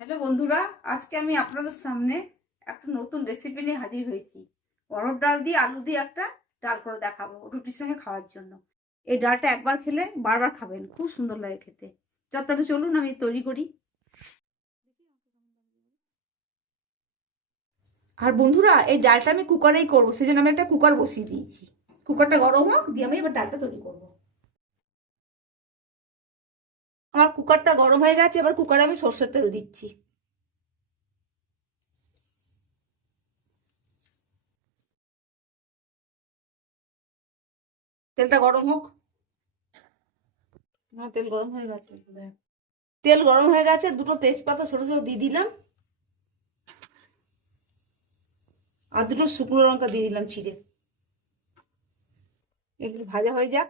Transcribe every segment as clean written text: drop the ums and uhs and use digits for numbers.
Hello বন্ধুরা, আজকে আমি আপনাদের সামনে একটা নতুন রেসিপি নিয়ে হাজির হয়েছি। অরহর ডাল দিয়ে আলু দিয়ে একটা ডাল করে দেখাবো রুটির সঙ্গে খাওয়ার জন্য। এই ডালটা একবার খেলে বারবার খাবেন, খুব সুন্দর লাগে খেতে। তাহলে চলুন আমি তৈরি করি। আর বন্ধুরা, এই ডালটা আমি কুকারেই করবো, সেই জন্য আমি একটা কুকার বসিয়ে দিয়েছি। কুকারটা গরম হোক, দিয়ে আমি এবার ডালটা তৈরি করবো। আমার কুকারটা গরম হয়ে গেছে, এবার কুকারে আমি সর্ষের তেল দিচ্ছি। তেলটা গরম হোক। হ্যাঁ, তেল গরম হয়ে গেছে। তেল গরম হয়ে গেছে, দুটো তেজপাতা ছোট ছোট দিয়ে দিলাম, আর দুটো শুকনো লঙ্কা দিয়ে দিলাম ছিঁড়ে। এগুলো ভাজা হয়ে যাক।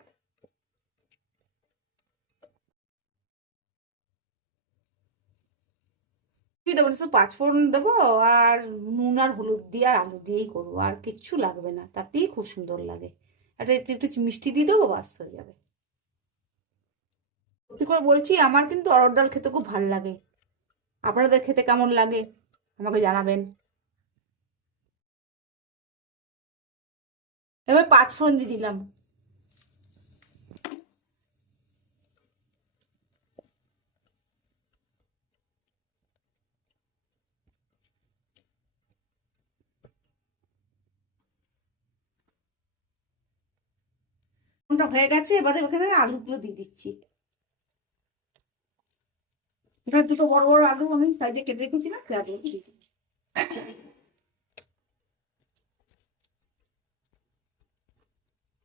কি দেবো, শুধু পাঁচফোড়ন দেবো, আর নুন আর হলুদ দিয়ে আর আলু দিয়েই করবো, আর কিচ্ছু লাগবে না, তাতেই খুব সুন্দর লাগে। একটা একটু একটু মিষ্টি দিয়ে দেবো, বাস হয়ে যাবে। সত্যি করে বলছি, আমার কিন্তু অরহর ডাল খেতে খুব ভালো লাগে। আপনাদের খেতে কেমন লাগে আমাকে জানাবেন। এবার পাঁচফোড়ন দিয়ে দিলাম। ফোড়নটা হয়ে গেছে, এবারে এখানে আলুগুলো দিয়ে দিচ্ছি। এবার দুটো বড় বড় আলু আমি সাইডে কেটে রেখেছিলাম, সেই আলুগুলো দিয়ে দিচ্ছি।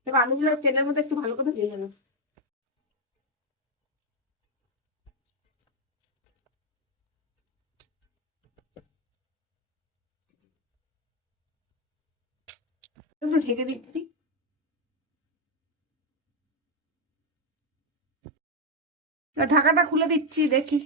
এবার আলুগুলো তেলের মধ্যে একটু ভালো করে ভেজে নেব। একটু ঢেকে দিচ্ছি। ঢাকাটা খুলে দিচ্ছি, দেখি।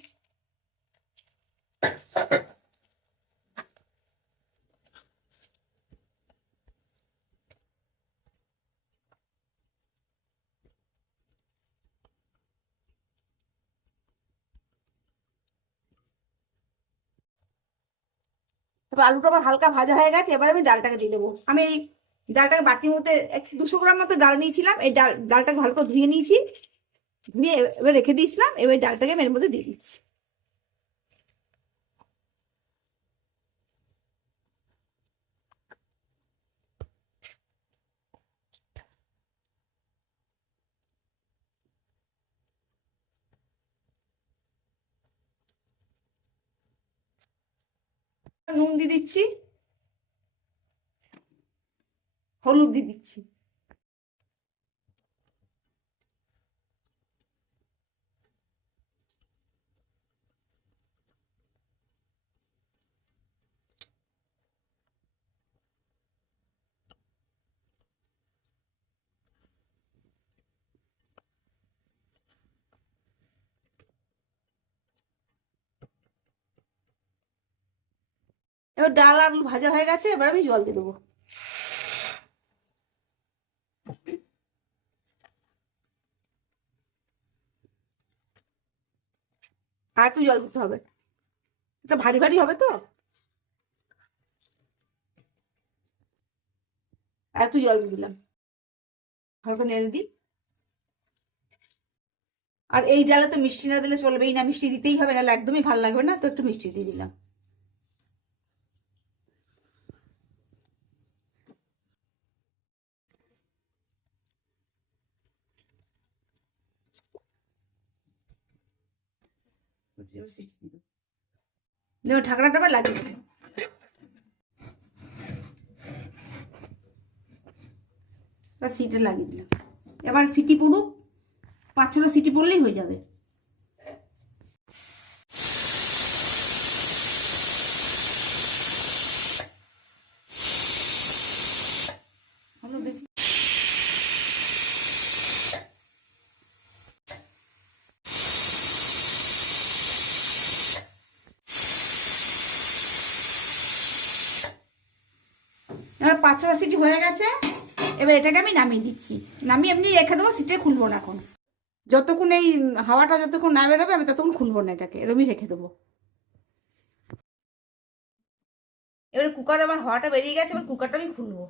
এবার আলুটা আমার হালকা ভাজা হয়ে গেছে, এবার আমি ডালটাকে দিয়ে দেবো। আমি এই ডালটাকে বাটির মধ্যে 200 গ্রাম মতো ডাল নিয়েছিলাম, এই ডালটাকে ভালো করে ধুয়ে নিয়েছি। ধুয়ে এবার রেখে দিয়েছিলাম, এবার ডালটাকে আমি এর মধ্যে দিয়ে দিচ্ছি। নুন দিয়ে দিচ্ছি, হলুদ দিয়ে দিচ্ছি। এবার ডাল আর আলু ভাজা হয়ে গেছে, এবার আমি জল দিয়ে দেবো। আর একটু জল দিতে হবে, এটা ভারী ভারী হবে তো। আর একটু জল দিয়ে দিলাম, হালকা নেড়ে দিই। আর এই ডালে তো মিষ্টি না দিলে চলবেই না, মিষ্টি দিতেই হবে, নাহলে একদমই ভালো লাগবে না, তো একটু মিষ্টি দিয়ে দিলাম। দেখো, ঢাকনাটা আবার লাগিয়ে দেবো। এবার সিটি লাগিয়ে দিলাম। এবার সিটি পড়ুক, 5-6টা সিটি পড়লেই হয়ে যাবে। হলো দেখি। এবার 5-6টা সিটি হয়ে গেছে, এবার এটাকে আমি নামিয়ে দিচ্ছি। নামিয়ে এমনি রেখে দেবো, সিটে খুলবো না এখন। যতক্ষণ এই হাওয়াটা যতক্ষণ না বেরোবে, আমি ততক্ষণ খুলবো না, এটাকে এরমই রেখে দেবো। এবারে কুকারে আমার হাওয়াটা বেরিয়ে গেছে, এবার কুকারটা আমি খুলবো।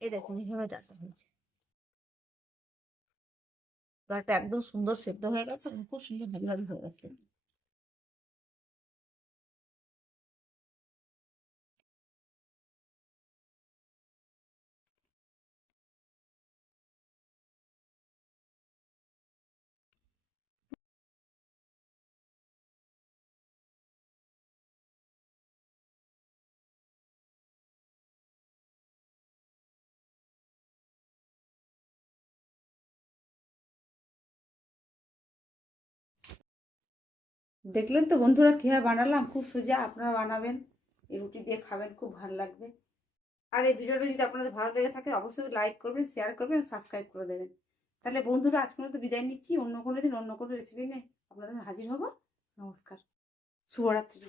এই দেখুন এইভাবে ডালটা হয়েছে, ডালটা একদম সুন্দর সেদ্ধ হয়ে গেছে, খুব সুন্দর ভালো ভালো হয়ে গেছে। দেখলেন তো বন্ধুরা কীভাবে বানালাম, খুব সোজা, আপনারা বানাবেন, এই রুটি দিয়ে খাবেন, খুব ভালো লাগবে। আর এই ভিডিওটা যদি আপনাদের ভালো লেগে থাকে অবশ্যই লাইক করবেন, শেয়ার করবেন, সাবস্ক্রাইব করে দেবেন। তাহলে বন্ধুরা আজকের মতো বিদায় নিচ্ছি, অন্য কোনো দিন অন্য কোনো রেসিপি নিয়ে আপনাদের হাজির হব। নমস্কার, শুভরাত্রি।